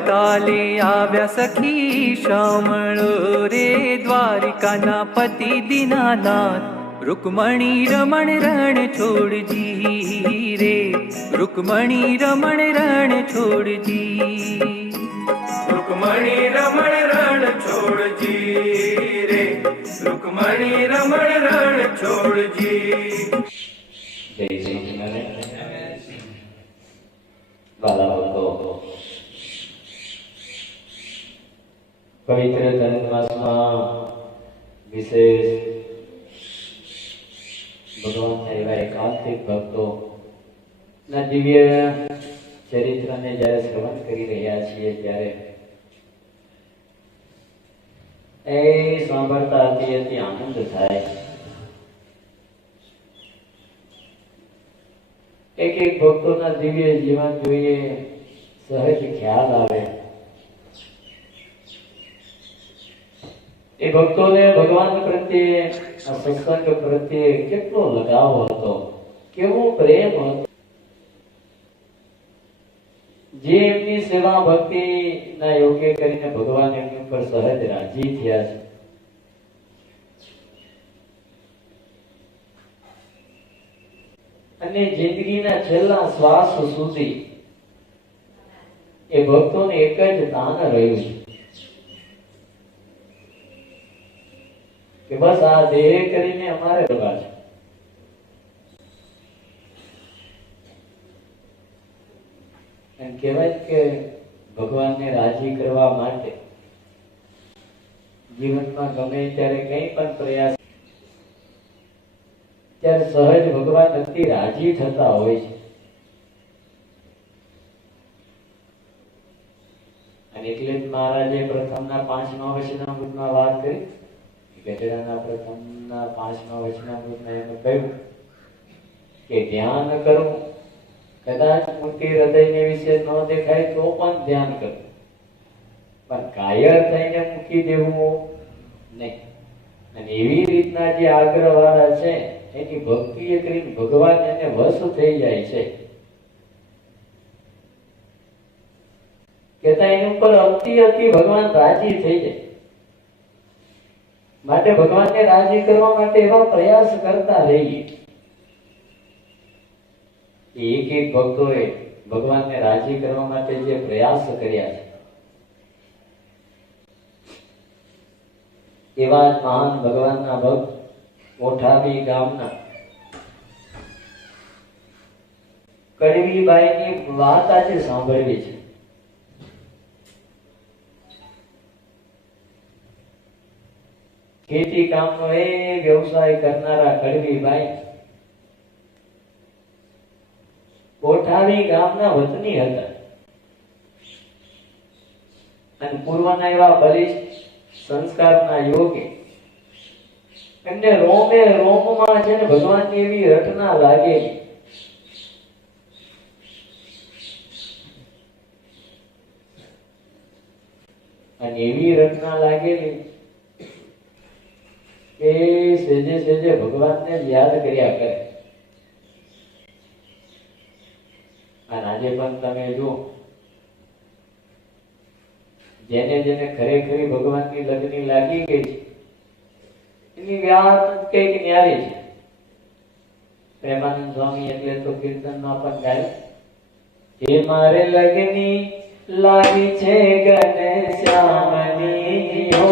વડતાલે આવ્યા સખી શામળો રે, દ્વારિકાના પતિ દીનાનાથ રૂકમણી રમણ રણ છોડજી રે, રૂકમણી રમણ રણ છોડજી, રૂકમણી રમણ રણ છોડજી રે, રૂકમણી રમણ રણ છોડજી. જય શ્રી કૃષ્ણ. વાલા ભક્તો, પવિત્ર ધનુર્માસમાં વિશેષ ભગવાનના એવા એકાંતિક ભક્તો ના દિવ્ય ચરિત્રને જ્યારે શ્રવણ કરી રહ્યા છીએ ત્યારે એ સાંભળતા અતિ આનંદ થાય. એક એક ભક્તોના દિવ્ય જીવન જોઈએ, સહજ ખ્યાલ આવે. એ ભક્તોને ભગવાન પ્રત્યે, આ સત્સંગ પ્રત્યે કેટલો લગાવ હતો, કેવો પ્રેમ હતો. જે એમની સેવા ભક્તિ ના યોગ્ય કરીને ભગવાન એમની ઉપર સહજ રાજી થયા છે. અને જિંદગીના છેલ્લા શ્વાસ સુધી એ ભક્તોને એક જ તાન રહ્યું છે કે બસ આ દેહ કરીને અમારે રવા છે. એમ કહેવાય કે ભગવાનને રાજી કરવા માટે જીવનમાં ગમે ત્યારે કંઈ પણ પ્રયાસ, ત્યારે સહજ ભગવાન અતિ રાજી થતા હોય છે. અને એટલે જ મહારાજે પ્રથમના 5મા વચનામૃતમાં વાત કરી, ગઢડાના પ્રથમના 5મા વચનામૃતમાં એમ કહ્યું કે ધ્યાન કરવું, કદાચ મૂર્તિ હૃદયને વિશે ન દેખાય તો પણ ધ્યાન કરવું, પણ કાયર થઈને મૂકી દેવું નહીં. અને એવી રીતના જે આગ્રહ વાળા છે એની ભક્તિ એ કરીને ભગવાન એને વશ થઈ જાય છે. કેતા એની ઉપર અતિ ભગવાન રાજી થઈ જાય. માટે ભગવાનને રાજી કરવા માટે એવા પ્રયાસ કરતા રહીએ. એક એક ભક્તોએ ભગવાનને રાજી કરવા માટે જે પ્રયાસ કર્યા છે, એવા જ મહાન ભગવાનના ભક્ત કોઠાવી ગામના કડવીબાઈની વાત આજે સાંભળવી છે. ખેતી કામનો એ વ્યવસાય કરનારા કડવીબાઈ કોઠાવી ગામના વતની હતા. અને પૂર્વના એવા બલિષ્ઠ સંસ્કારના યોગે એમને રોમે રોમમાં છે ને ભગવાનની એવી રટના લાગેલી. અને એવી રટના લાગેલી કે સેજે સેજે ભગવાનને યાદ કર્યા કરે. અને આજે પણ તમે જો, જેને જેને ખરેખરી ભગવાનની લગ્ની લાગી ગઈ છે એની વાત કઈક ન્યારી છે. પ્રેમાનંદ સ્વામી એટલે તો કીર્તનમાં પણ ગાય, હે મારે લગ્ની લાગી છે ઘનશ્યામની હો,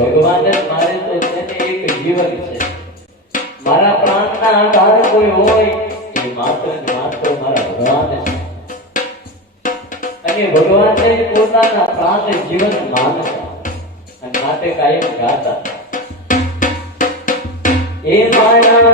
ભગવાન જ મારે તો છે ને એક જીવન છે, મારા પ્રાણ કોઈ હોય એ માત્ર ને માત્ર મારા ભગવાન છે. અને ભગવાનને જ પોતાના પ્રાણ જીવન માનતા અને માટે કાયમ ગાતા. એ મારા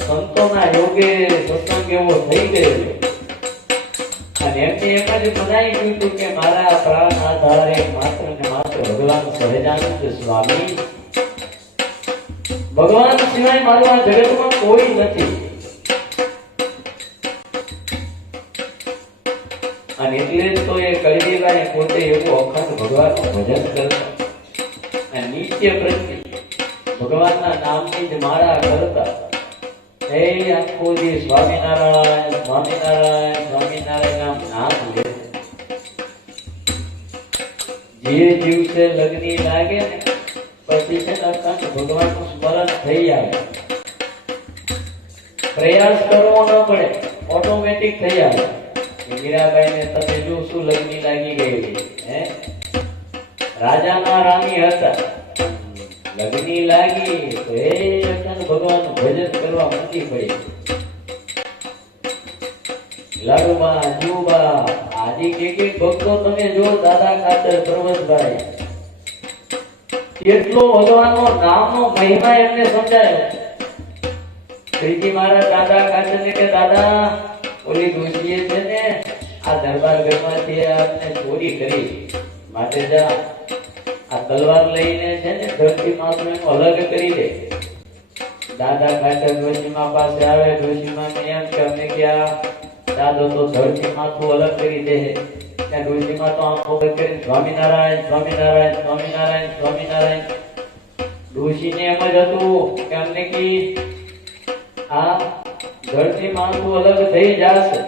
સંતોના યોગે સત્સંગ એવો થઈ ગયો અને એમને એમ જ બનાવી ગયું હતું કે મારા પ્રાણ આધારે માત્ર ને માત્ર ભગવાન સહજાનંદ સ્વામી, ભગવાન સિવાય મારું આ જગતમાં કોઈ નથી. અને એટલે જ તો એ કળીવાએ પોતે એવું અખંડ ભગવાનનું ભજન કરતા અને નિત્ય પ્રતિ ભગવાનના નામની જ મારા કરતા. એ આખો જે સ્વામિનારાયણ સ્વામિનારાયણ સ્વામિનારાયણ નામ લે. જે દિવસે લગ્ની લાગે ને પછી છે અખંડ ભગવાનનું સ્મરણ થઈ આવે. પ્રયાસ કરવો ન પડે, ઓટોમેટિક થઈ આવે. મીરાબાઈ ને તમે જો શું લગ્ની લાગી ગઈ હે, રાજાના રાણી હતા, લગ્ની લાગી તો એ અખંડ ભગવાનનું ભજન કરવા મંડી પડી. લાડુબા જુબા આદિ એક ભક્તો તમે જો દાદા ખાતર પ્રવતભાઈ કેટલો ભગવાનનો નામનો મહિમા એમને સમજાયો. શ્રીજી મહારાજ દાદા ખાતર ને કે દાદા ઓલી ડોશીએ છે ને આ દરબાર ઘરમાંથી આપને ચોરી કરી, માટે જા આ તલવાર લઈને છે ને ધરતી માથું અલગ કરી દે. દાદા ખાતર ડોશીમા પાસે આવે. ડોશીમા ને એમ કે અમે ક્યાં દાદો તો ધરતી માથું અલગ કરી દે. ત્યાં ડોશીમા તો આમ ઓળખ કરીને સ્વામિનારાયણ સ્વામિનારાયણ સ્વામિનારાયણ સ્વામિનારાયણ. ડોશીને એમ જ હતું કે અમને કી આ ધરતી માથું અલગ થઈ જશે.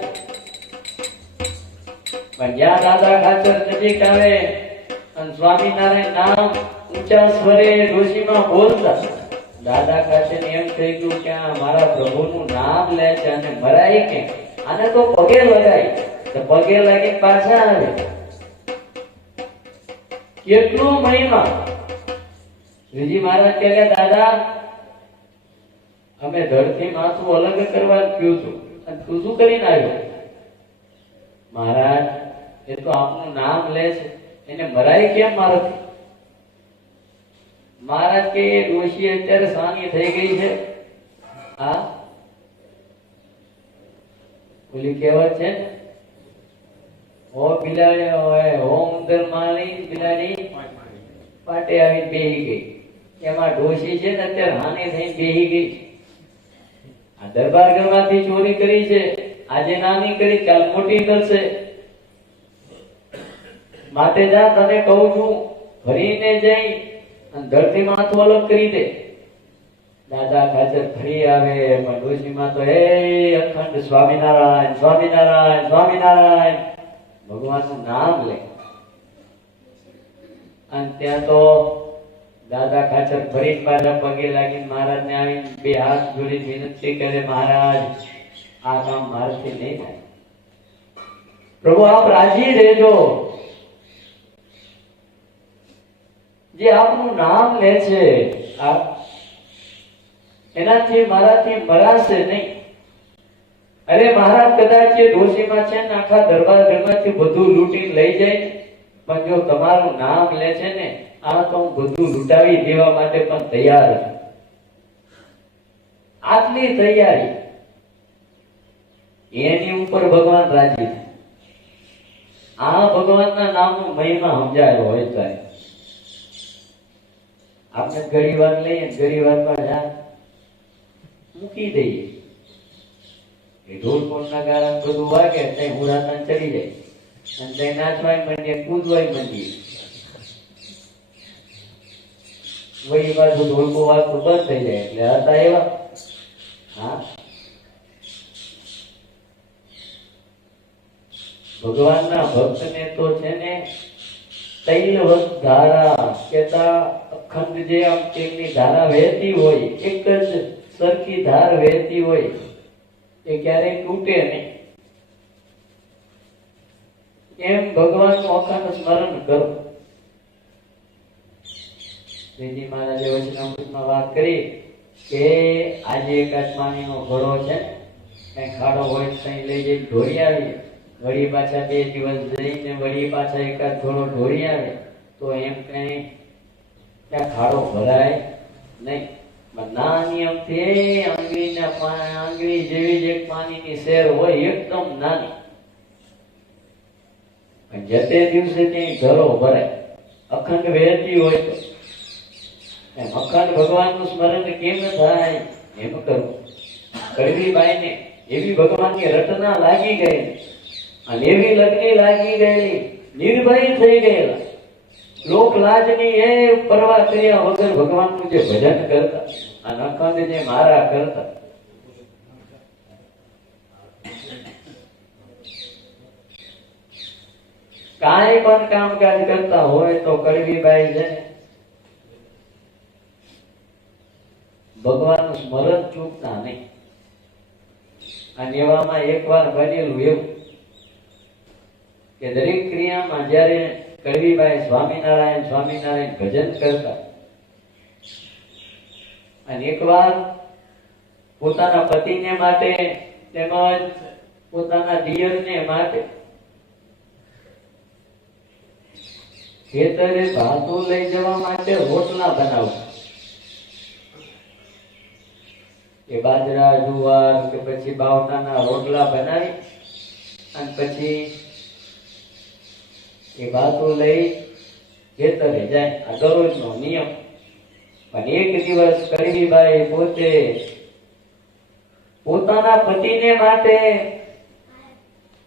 પણ જ્યાં દાદા ખાતર નજીક આવે અને સ્વામિનારાયણ નામ ઊંચા સ્વરે ડોશીમાં બોલતા, દાદા ખાતર એમ થઈ ગયું કે મારા પ્રભુનું નામ લે છે અને મરાય કે આને તો પગે લગાય તો પગે લાગી પાછા આવે. કેટલો મહિમા. શ્રીજી મહારાજ કહે દાદા અમે ધરતી માથું અલગ કરવા થયું છું અને તું શું કરીને આવ્યો? મહારાજ એ તો આપનું નામ લે છે, એને મરાય કેમ મારાથી? મહારાજ કે એ ડોશી અત્યારે સાની થઈ ગઈ છે. હા ઓલી કહેવત છે ને, હો બિલાડી હોય હો ઉંદર મારી બિલાડી પાટે આવી બેહી ગઈ. એમાં ડોશી છે ને અત્યારે હાની થઈ બેહી ગઈ. આ દરબાર ઘરમાંથી ચોરી કરી છે, આજે નાની કરી કાલ મોટી કરશે. માટે જા તને કહું છું ફરીને જઈ અને ધરતી માથું અલગ કરી દે. દાદા ખાચર ફરી આવે પણ ડોશીમાં તો હે અખંડ સ્વામિનારાયણ સ્વામિનારાયણ સ્વામિનારાયણ ભગવાનનું નામ લે. અને ત્યાં તો દાદા ખાચર ફરી પાછા પગે લાગીને મહારાજને આવીને બે હાથ જોડી વિનંતી કરે, મહારાજ આ કામ મારાથી નહીં થાય, પ્રભુ આપ રાજી રહેજો. જે આપનું નામ લે છે આપ એનાથી મારાથી મરાશે નહીં. અરે મહારાજ કદાચ એ ડોશીમાં છે ને આખા દરબાર ઘરમાંથી બધું લૂંટીને લઈ જાય ને, પણ જો તમારું નામ લે છે ને, આ તો હું બધું લૂંટાવી દેવા માટે પણ તૈયાર છું. આટલી તૈયારી એની ઉપર ભગવાન રાજી થાય. આ ભગવાનના નામનો મહિમા સમજાયો હોય તો આપણે ઘણી વાર લઈએ, ઘણી વારમાં જા મૂકી દઈએ. એ ઢોલ કોણના ગાળા બધું વાગે ત્યાં હુરાતા ચડી જાય અને ત્યાં નાચવાય માંડીએ, કૂદવાય માંડીએ. વળી બાજુ ઢોલકો વાગતું બંધ થઈ જાય એટલે હતા એવા. હા, ભગવાનના ભક્તને તો છે ને તૈલવત ધારા કેતા અખંડ જે આમ તેલની ધારા વહેતી હોય, એક જ સરખી ધાર વહેતી હોય, એ ક્યારેય તૂટે નહીં. એમ ભગવાનનું અખંડ સ્મરણ કરો. શ્રીજી મહારાજે વચનામૃતમાં વાત કરી કે આજે એકાદ પાણીનો ઘડો છે, કઈ ખાડો હોય ત્યાં લઈ જઈ ઢોળી આવી, વળી પાછા 2 દિવસ જઈને વળી પાછા એકાદ ઘડો ઢોળી આવે તો એમ કઈ ત્યાં ખાડો ભરાય નહીં. નાની અમથી આંગળી જેવી જ એક પાણીની શેર હોય, એકદમ નાની, જતે દિવસે ત્યાં ઘરો ભરાય, અખંડ વહેતી હોય તો. એમ અખંડ ભગવાનનું સ્મરણ કેમ થાય એમ કરવું. કડવીબાઈને એવી ભગવાનની રટના લાગી ગઈ અને એવી લગ્ની લાગી ગયેલી, નિર્ભય થઈ ગયેલા, લોક લાજની એ પરવા કર્યા વગર ભગવાનનું જે ભજન કરતા અને અખંડ જે મારા કરતા. કાંઈ પણ કામકાજ કરતા હોય તો કડવીબાઈ છે ભગવાનનું સ્મરણ ચૂકતા નહીં. અને એવામાં એકવાર બનેલું એવું કે દરેક ક્રિયામાં જયારે કડવીબાઈ સ્વામિનારાયણ સ્વામિનારાયણ ભજન કરતા અને એકવાર પોતાના પતિને માટે તેમજ પોતાના દિયરને માટે ખેતરે ભાતું લઈ જવા માટે રોટલા બનાવતા. કે બાજરા જુવાર કે પછી બાવટાના રોટલા બનાવી અને પછી એ ભાતું લઈ ખેતરે જાય. આ દરરોજનો નિયમ. પણ એક દિવસ કડવીબાઈ પોતે પોતાના પતિને માટે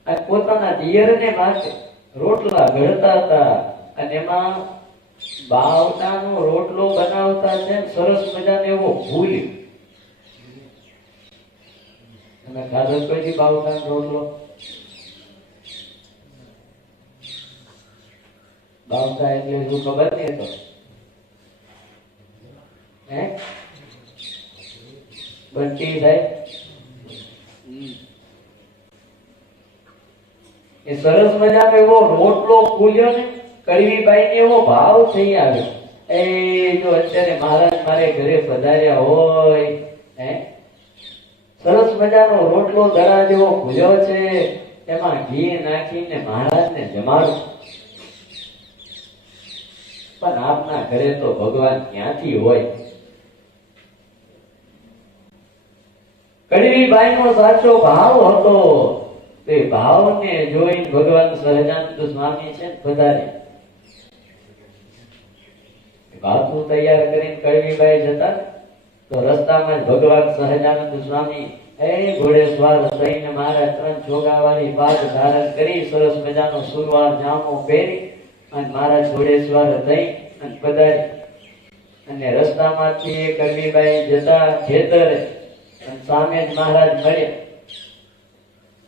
અને પોતાના દિયરને માટે રોટલા ઘડતા હતા અને એમાં બાવટાનો રોટલો બનાવતા છે, સરસ મજાનો એવો ભૂલ્યો. તમે ખાધો પછી બાવટાનો રોટલો? બાવટા એટલે શું ખબર નહીં તો હે બંટી થાય એ સરસ મજાનો એવો રોટલો ફૂલ્યો ને, કડવીબાઈ ને એવો ભાવ થઈ આવ્યો. એ જો અત્યારે મહારાજ મારે ઘરે પધાર્યા હોય, હે સરસ મજાનો રોટલો દડા જેવો ફૂલ્યો છે, એમાં ઘી નાખીને મહારાજને જમાડું. પણ આપના ઘરે તો ભગવાન ક્યાંથી હોય? કડવીબાઈનો સાચો ભાવ હતો. તે ભાવને જોઈને ભગવાન સહજાનંદ સ્વામી છે પધારે. ભાતું તૈયાર કરીને કડવીબાઈ જતા તો રસ્તામાં જ ભગવાન સહજાનંદ સ્વામી ઘોડે સવાર થઈને મારા 3 ચોગાવાળી પાગ ધારણ કરી, સરસ મજાનો સુરવાર જામો પહેરી અને મારા ઘોડે સવાર થઈ અને પધારી. અને રસ્તામાંથી કડવીબાઈ જતા ખેતરે અને સામે જ મહારાજ મળ્યા.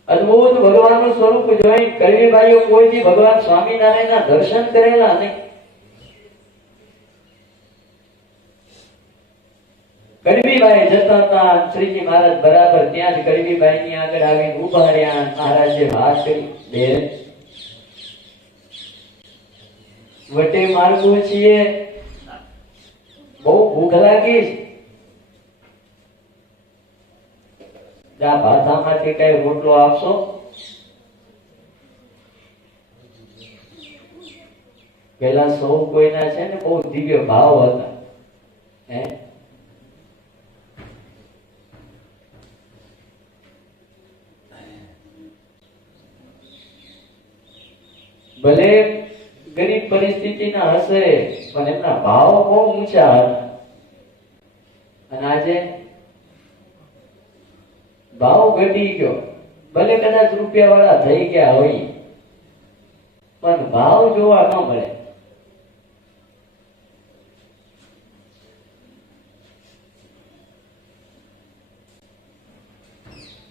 અદભુત ભગવાનનું સ્વરૂપ જોઈ કડવીબાઈઓ કોઈથી ભગવાન સ્વામિનારાયણના દર્શન કરેલા નહીં. કડવીબાઈ જતા હતા, શ્રીજી મહારાજ બરાબર ત્યાં જ કડવીબાઈની આગળ આવીને ઉભા રહ્યા. મહારાજે વાત કરી, બેન વટે માર્ગું છીએ, બહુ ભૂખ લાગી છે. આ ભાથામાંથી કઈ રોટલો આપશો? પેલા સૌ કોઈના છે ને બહુ દિવ્ય ભાવ હતા. હે ભલે ગરીબ પરિસ્થિતિના હશે પણ એમના ભાવ બહુ ઊંચા હતા. અને આજે ભાવ ઘટી ગયો. ભલે કદાચ રૂપિયા વાળા થઈ ગયા હોય પણ ભાવ જોવા ન મળે.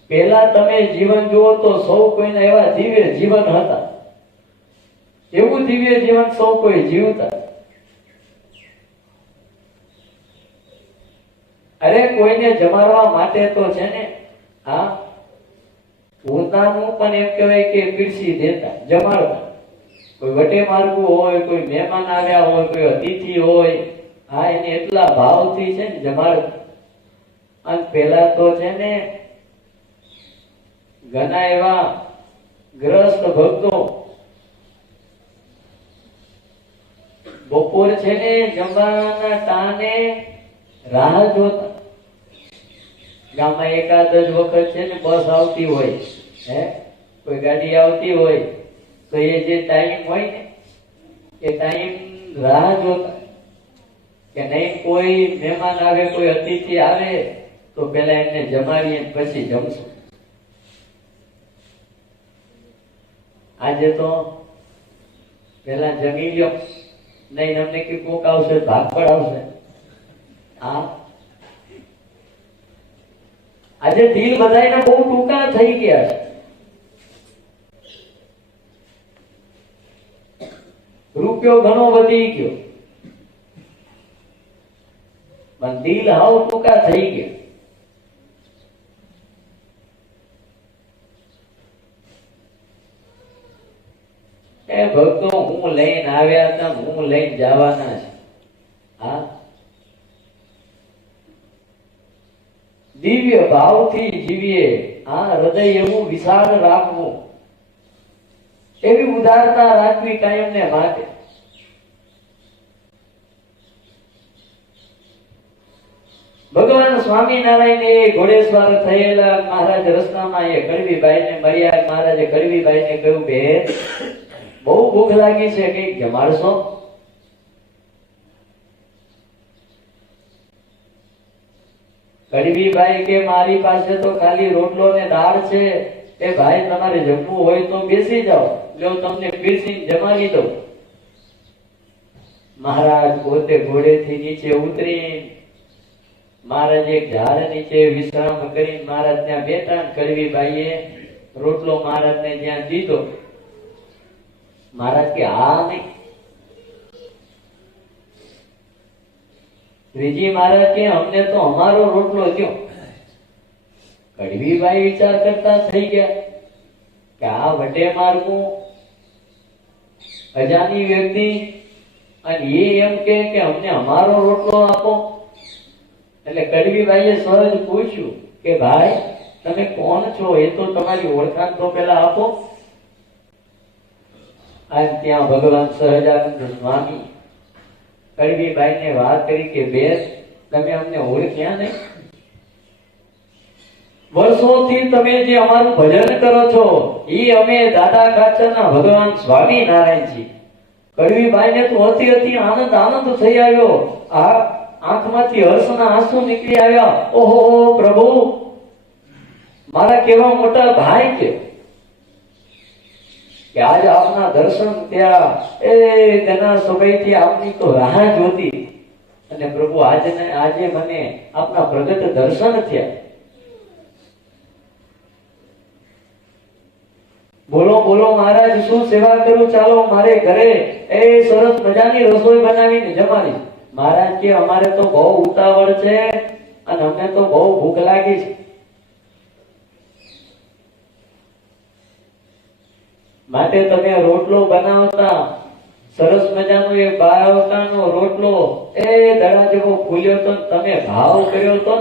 પેલા તમે જીવન જુઓ તો સૌ કોઈના એવા દિવ્ય જીવન હતા. એવું દિવ્ય જીવન સૌ કોઈ જીવતા. અરે કોઈને જમાડવા માટે તો છે ને હા પોતાનું પણ એમ કહેવાય કે પીરસી દેતા, જમાડતા. કોઈ વટે માર્ગું હોય, કોઈ મહેમાન આવ્યા હોય, કોઈ અતિથિ હોય, હા એને એટલા ભાવથી છે ને જમાડતા. અને પેલા તો છે ને ઘણા એવા ગ્રસ્ત ભક્તો બપોર છે ને જમવાના ટાણે રાહ જોતા. ગામમાં એકાદ જ વખત છે ને બસ આવતી હોય, હે કોઈ ગાડી આવતી હોય તો એ જે ટાઈમ હોય ને એ ટાઈમ રાહ જોતા કે નહીં કોઈ મહેમાન આવે, કોઈ અતિથિ આવે તો પેલા એમને જમાડીએ પછી જમશું. આજે તો પેલા જમી લ્યો, નહીં અમને કે કોક આવશે ભાગ પડાવશે. હા આજે દિલ બધાયના બહુ ટૂંકા થઈ ગયા છે. રૂપિયો ઘણો વધી ગયો પણ દિલ હાવ ટૂંકા થઈ ગયા. એ ભક્તો હું લઈને આવ્યા હતા, હું લઈને જવાના છે. હા દિવ્ય ભાવથી જીવીએ. હા હૃદય એવું વિશાળ રાખવું, એવી ઉદારતા રાખવી કાયમને માટે. ભગવાન સ્વામિનારાયણ એ ઘોડેસવાર થયેલા મહારાજ રસ્તામાં એ કડવીબાઈને મળ્યા. મહારાજે કડવીબાઈને કહ્યું, બેન બહુ ભૂખ લાગી છે, કઈક જમાડશો? કડવીબાઈ કે મારી પાસે તો ખાલી રોટલો ને દાળ છે. એ ભાઈ તમારે જમવું હોય તો બેસી જાઓ, જો તમને પીરસી જમાડી દઉં. મહારાજ પોતે ઘોડેથી નીચે ઉતરી મહારાજ એક ઝાડ નીચે વિશ્રામ કરી મહારાજ ત્યાં બેઠા. કડવીબાઈએ રોટલો મહારાજને જ્યાં દીધો. મહારાજ કે આ નહીં. શ્રીજી મહારાજ કે અમને તો અમારો રોટલો દ્યો. કડવીબાઈ વિચાર કરતા થઈ ગયા કે આ વટે માર્ગું અજાની વ્યક્તિ અને એ એમ કે અમને અમારો રોટલો આપો. એટલે કડવીબાઈએ સહજ પૂછ્યું કે ભાઈ તમે કોણ છો? એ તો તમારી ઓળખાણ તો પેલા આપો. આજ ત્યાં ભગવાન સહજાનંદ સ્વામી કડવીબાઈને વાત કરી કે બેન તમે અમને ઓળખ્યા નહીં? વર્ષોથી તમે જે અમારું ભજન કરો છો એ અમે દાદા કાચરના ભગવાન સ્વામિનારાયણ છીએ. કડવીબાઈને તો અતિ અતિ આનંદ થઈ આવ્યો. આ આંખમાંથી હર્ષના આંસુ નીકળી આવ્યા. ઓહો પ્રભુ, મારા કેવા મોટા ભાઈ કે આજ આપના દર્શન થયા. એ ઘણા સમયથી આપની તો રાહ જોતી અને પ્રભુ આજે મને આપના પ્રગટ દર્શન થયા. બોલો બોલો મહારાજ, શું સેવા કરું? ચાલો મારે ઘરે એ સરસ મજાની રસોઈ બનાવીને જમાડી. મહારાજ કે અમારે તો બહુ ઉતાવળ છે અને અમને તો બહુ ભૂખ લાગી છે. માટે તમે રોટલો બનાવતા, સરસ મજાનો એ બાવકાનો રોટલો એ દડા જેવો ફૂલ્યો તો તમે ભાવ કર્યો તો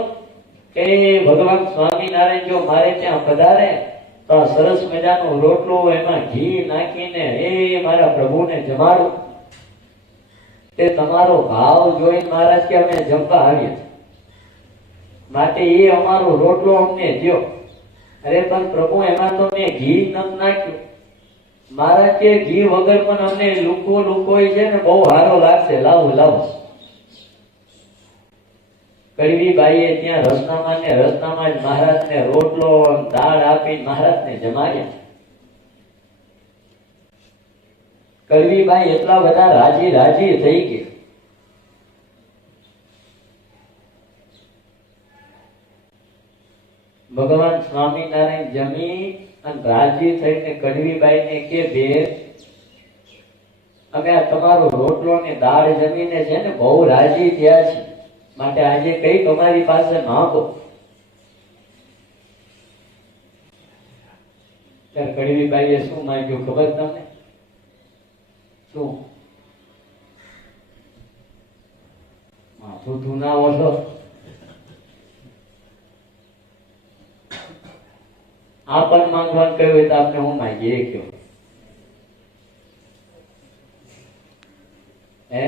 કે ભગવાન સ્વામિનારાયણ જો મારે ત્યાં પધારે તો આ સરસ મજાનો રોટલો એમાં ઘી નાખીને એ મારા પ્રભુને જમાડું. તે તમારો ભાવ જોઈને મહારાજ કે અમે જમવા આવ્યા માટે એ અમારો રોટલો અમને દ્યો. અરે પણ પ્રભુ એમાં તો મેં ઘી નથી નાખ્યું. મહારાજ કે ઘી વગર પણ અમને લુકો છે ને બહુ સારો લાગશે, લાવો લાવો. કડવી બાઈએ ત્યાં રસનામાં જ મહારાજને રોટલો દાળ આપી મહારાજને જમાડ્યા. કડવી બાઈ એટલા બધા રાજી થઈ ગઈ. ભગવાન સ્વામિનારાયણ જમી અને રાજી થઈને કડવીબાઈને કે બેન અમે આ તમારો રોટલો ને દાળ જમીને છે ને બહુ રાજી થયા છે માટે આજે કઈ તમારી પાસે માંગો. ત્યારે કડવીબાઈએ શું માંગ્યું ખબર તમને? શું? માથું તું ના ઓછો. આ પણ માંગવાનું કહ્યું હોય તો આપણે હું માંગીએ કયો? હે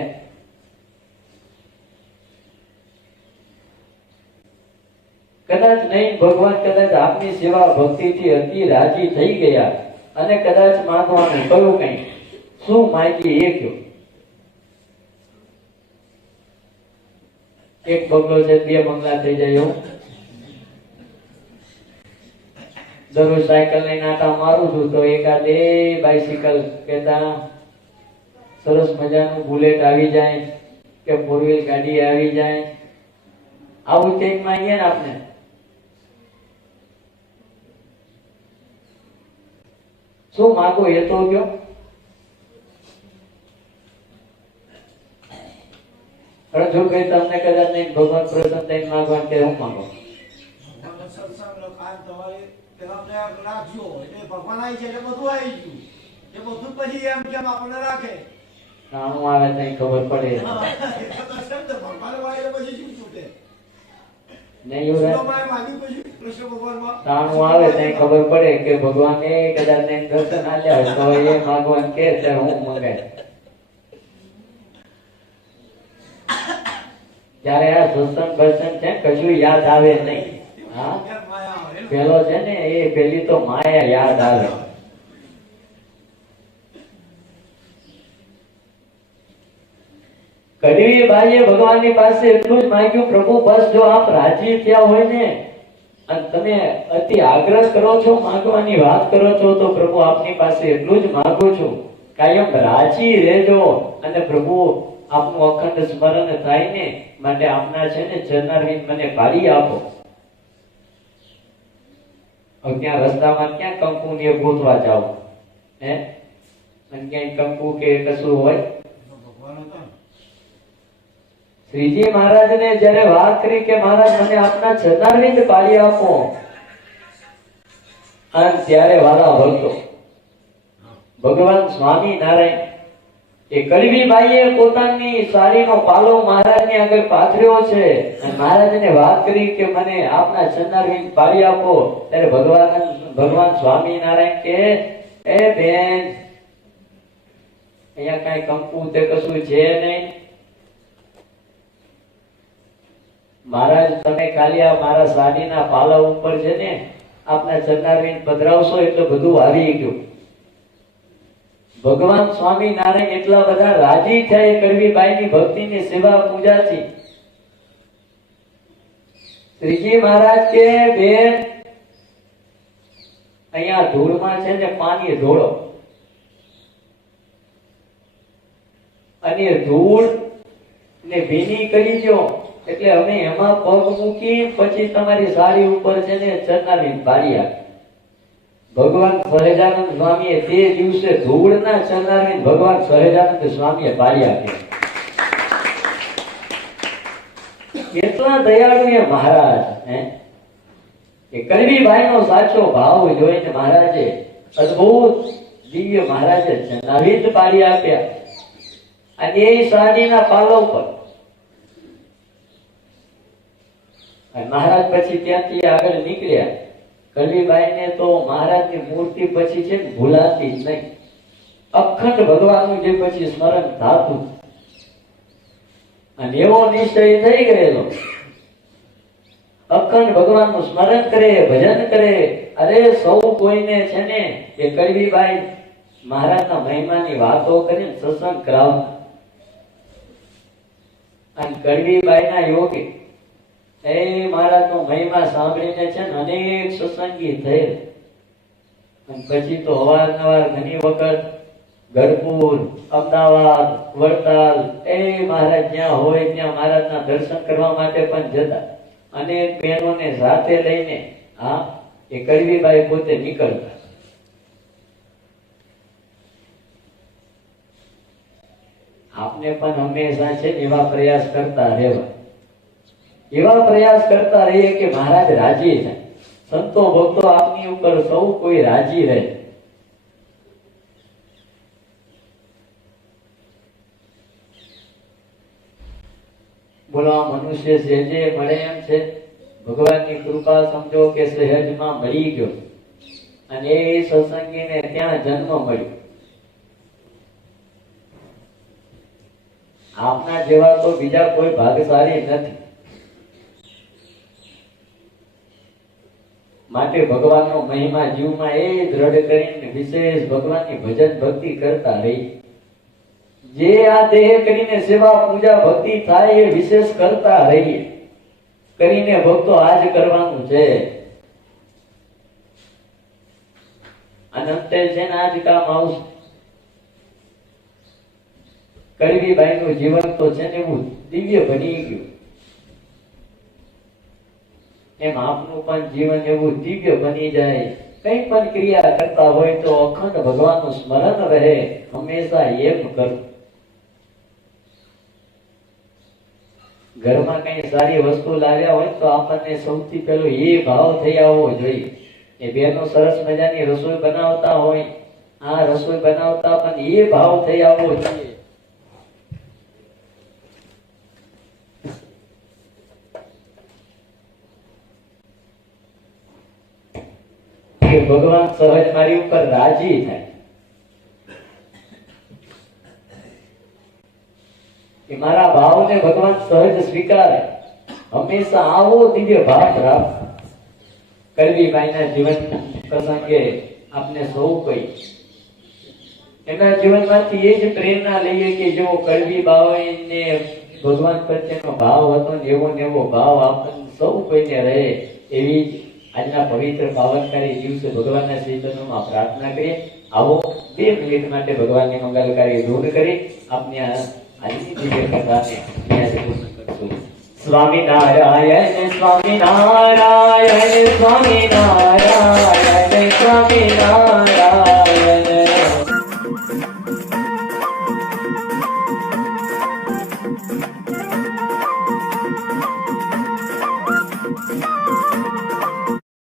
કદાચ નહીં, ભગવાન કદાચ આપની સેવા ભક્તિથી અતિ રાજી થઈ ગયા અને કદાચ માંગવાનું કહ્યું કઈ, શું માંગીએ એ કયો? એક બંગલો છે, 2 બંગલા થઈ જાય એવું? દરરોજ સાયકલ લઈને આટા મારું છું તો એકાદ બાઇસિકલ કેતા સરસ મજાનું બુલેટ આવી જાય કે 4 વ્હીલ ગાડી આવી જાય, આવું કંઈક માંગીએ ને આપણે. શું માંગો એ તો કયો? જો કઈ તમને કદાચ નહીં ભગવાન પ્રસન્ન થઈને માંગવાનું કે હું માંગો? ભગવાન આવી છે એટલે બધું આવી ગયું, એ બધું પછી એમ કેમ આપણને રાખે. નાનું આવે તઈ ખબર પડે. ભગવાન વાળે પછી શું છૂટે? નહીં યુવરાજ, માગ્યું પછી કૃષ્ણ ભગવાનમાં નાનું આવે તઈ ખબર પડે કે ભગવાને કદાચ નહીં દર્શન આલ્યા તો એ ભગવાન કે ત્યારે હું મંગાય. ત્યારે આ સત્સંગ દર્શન છે કશું યાદ આવે નહીં. હા, પેલો છે ને એ પેલી તો માયા યાદ આવે. કડવી બાઈએ ભગવાનની પાસે એટલું જ માંગ્યું, પ્રભુ બસ જો આપ રાજી થયા હોય ને અને તમે અતિ આગ્રહ કરો છો, માંગવાની વાત કરો છો તો પ્રભુ આપની પાસે એટલું જ માંગુ છું, કાયમ રાજી રહેજો અને પ્રભુ આપનું અખંડ સ્મરણ થાય ને માટે આપના છે ને ચરણારવિંદ મને પાડી આપો. ત્યાં રસ્તામાં ક્યાં કંકુ ને ગોતવા જાવ હે? અને ક્યાંય કંકુ કે કશું હોય? શ્રીજી મહારાજને જયારે વાત કરી કે મહારાજ મને આપના ચરણારવિંદ પાડી આપો, અને ત્યારે વાલા ભક્તો ભગવાન સ્વામિનારાયણ એ કડવીબાઈએ પોતાની સાડીનો પાલો મહારાજની આગળ પાથર્યો છે અને મહારાજને વાત કરી કે મને આપના ચરણારવિંદ પાડી આપો. ત્યારે ભગવાન સ્વામિનારાયણ કે એ બેન અહીંયા કઈ કંકુ તે કશું છે નહીં. મહારાજ તમે ખાલી આ મારા સાડીના પાલા ઉપર છે ને આપના ચરણારવિંદ પધરાવશો એટલે બધું આવી ગયું. ભગવાન સ્વામિનારાયણ એટલા બધા રાજી થયા કડવીબાઈની ભક્તિની સેવા પૂજાથી. શ્રીજી મહારાજ કે બેન અહીંયા ધૂળમાં છે ને પાણી ઢોળો અને ધૂળ ને ભીની કરી દો એટલે અમે એમાં પગ મૂકી પછી તમારી સાડી ઉપર છે ને ચરણારવિંદ પાડી આપી. ભગવાન સહજાનંદ સ્વામીએ તે દિવસે ધૂળના ચરણારવિંદ ભગવાન સહજાનંદ સ્વામીએ પાડી આપ્યા. કેટલા દયાળુ એ મહારાજ હે! એ કડવીબાઈનો સાચો ભાવ જોઈને મહારાજે અદ્ભુત દિવ્ય મહારાજે ચરણારવિંદ પાડી આપ્યા અને એ સાડીના પાલો પર અને મહારાજ પછી ત્યાંથી આગળ નીકળ્યા. કલવીબાઈને તો મહારાજની મૂર્તિ પછી છે ને ભૂલાતી જ નહીં. અખંડ ભગવાનનું જે પછી સ્મરણ થાતું અને એવો નિશ્ચય થઈ ગયેલો. અખંડ ભગવાનનું સ્મરણ કરે, ભજન કરે. અરે સૌ કોઈને છે ને એ કલવીબાઈ મહારાજના મહિમાની વાતો કરીને સત્સંગ કરાવતા. અને કલવીબાઈના યોગી એ મહારાજનો મહિમા સાંભળીને છે ને અનેક સત્સંગી થયેલ. અને પછી તો અવારનવાર ઘણી વખત ગઢપુર, અમદાવાદ, વડતાલ એ મહારાજ જ્યાં હોય ત્યાં મહારાજના દર્શન કરવા માટે પણ જતા. અનેક બહેનોને સાથે લઈને એ કલવીબાઈ પોતે નીકળતા. આપને પણ હંમેશા છે એવા પ્રયાસ કરતા રહેવા. એવા પ્રયાસ કરતા રહીએ કે મહારાજ રાજી થાય. સંતો ભક્તો આપની ઉપર સૌ કોઈ રાજી રહે. બોલો આ મનુષ્ય જે મળે એમ છે ભગવાનની કૃપા સમજો કે સહેજમાં મળી ગયો અને એ સત્સંગીને ત્યાં જન્મ મળ્યો. આપના જેવા તો બીજા કોઈ ભાગશાળી નથી. માટે ભગવાનનો મહિમા જીવમાં એ દ્રઢ કરીને વિશેષ ભગવાનની ભજન ભક્તિ કરતા રહી. જે આ દેહ કરીને સેવા પૂજા ભક્તિ થાય એ વિશેષ કરતા રહીએ. કરીને ભક્તો આજ કરવાનું છે. અનંતે છે ને આજ કામ આવશે. કલવીબાઈનું જીવન તો છે ને એવું દિવ્ય બની ગયું. એમ આપનું પણ જીવન એવું દિવ્ય બની જાય. કઈ પણ ક્રિયા કરતા હોય તો અખંડ ભગવાનનું સ્મરણ રહે. હંમેશા એમ કરવું. ઘરમાં કઈ સારી વસ્તુ લાવ્યા હોય તો આપણને સૌથી પહેલો એ ભાવ થઈ આવવો જોઈએ. એ બેનો સરસ મજાની રસોઈ બનાવતા હોય, આ રસોઈ બનાવતા પણ એ ભાવ થઈ આવવો જોઈએ કે ભગવાન સહજ મારી ઉપર રાજી થાય. કે મારા ભાવને ભગવાન સહજ સ્વીકારે. હંમેશા આવો દિવ્ય ભાવ રાખ. કલવીબાઈના જીવન પ્રસંગે આપને સૌ કોઈ એના જીવનમાંથી એ જ પ્રેરણા લઈએ કે જેવો કલવીબાઈને ભગવાન પ્રત્યેનો ભાવ હતો ને એવો ભાવ આપણને સૌ કોઈને રહે. એવી આજના પવિત્ર પાવનકારી દિવસે ભગવાનના ચૈતન્યમાં પ્રાર્થના કરીએ. આવો 2 મિનિટ માટે ભગવાનની મંગલકારી ધૂન કરી આપને આજની દિવ્ય કથાને સ્વામિનારાયણ સ્વામિનારાયણ સ્વામિનારાયણ સ્વામિનારાયણ.